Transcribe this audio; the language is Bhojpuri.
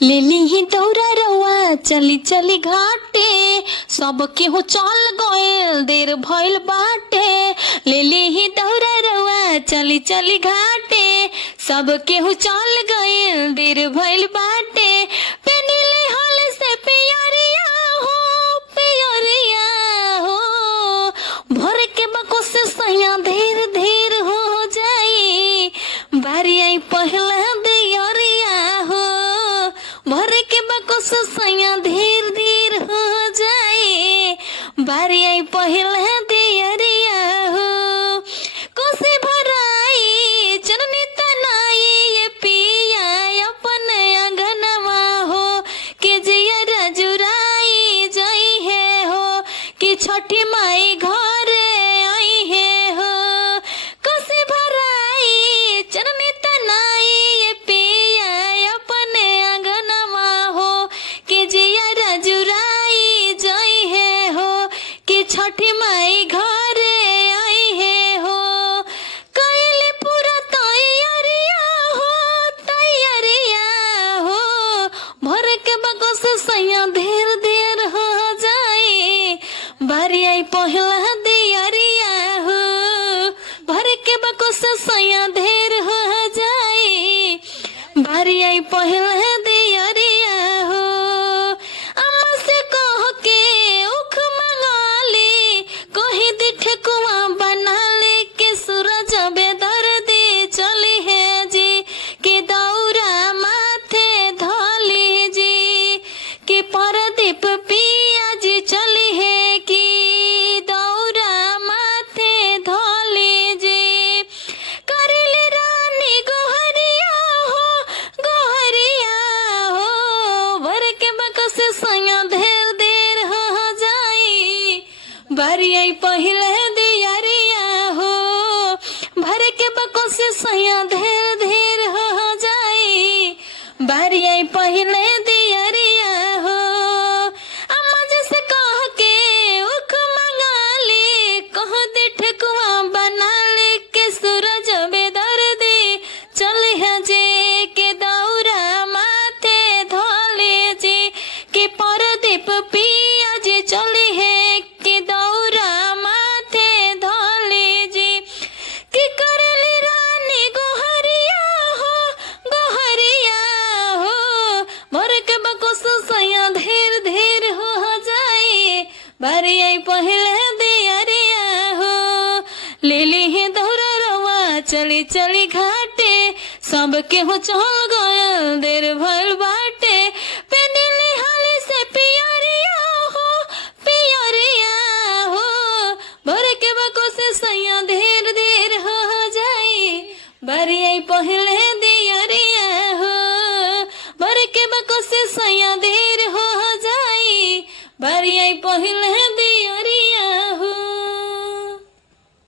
लेली ही दौरा रउआ चली चली घाटे, सब केहू चल गइल देर भइल बाटे। लेली ही दौरा रउआ चली चली घाटे, सब केहू चल गइल देर भइल बाटे। पेनिले हल से पियरिया हो, पियरिया हो, भर के बको से सैया धीर धीर हो जाई। बारी आई पहला दियरिया हो, भर के बको से सैया धीर धीर हो जाई। बारी आई पहला दियरिया हो, कोसे भराई चननी तनाई ये पिया अपन अंगनवा हो। के जिया जुराई जाई है हो, कि छठी माई घरे आई है हो। कोसे भराई चननी तनाई ये पिया अपन अंगनवा हो, कि जिया जुराई जाई है हो, कि छठी माई घरे आई है हो। कइले पूरा तैयारिया हो, तैयारिया हो, भर के बको से सैया धीर धीर हो जाई। बारी आई पहला दियरिया हो, भर के बको से सैया धीर हो जाई। बारी आई पहला दियरिया हो, अम्मा से कह के उख मंगाली, कही दी ठेकुआ बना ले के सूरज बेदर दी चली है जी। के दौरा माथे धली जी, कि परदीप पिया जी चली है, कि दौरा माथे धली जी। करिले रानी गोहरिया हो, गोहरिया हो, भर के बको से सैया देर देर हो जाई। बारी आई पहले दियरिया हो, भर के बको से सैया देर देर हो जाई। बारी आई पहले दियरिया हो, अम्मा जैसे कह के उख मंगाली, कह दे ठेकुआ बना ले के सूरज बेदर दी चली है जे। के दौरा माथे धले जी, कि परदीप पिया जी चली है, कि दौरा माथे धले जी। कि करेली रानी गोहरिया हो, गोहरिया हो, भर के बको से सैया धीर धीर हो जाई। बारी आई पहले दियरिया हो, लेली ही दौरा रवा चली चली घाटे, सब केहू चल गइल देर भइल बाटे। पेनिले हाली से पियरिया हो, पियरिया हो, भर के बको से सैया धीर धीर हो जाई। बारी आई पहले दियरिया हो, भर के बको से सैया धीर हो जाई। बारी आई पहले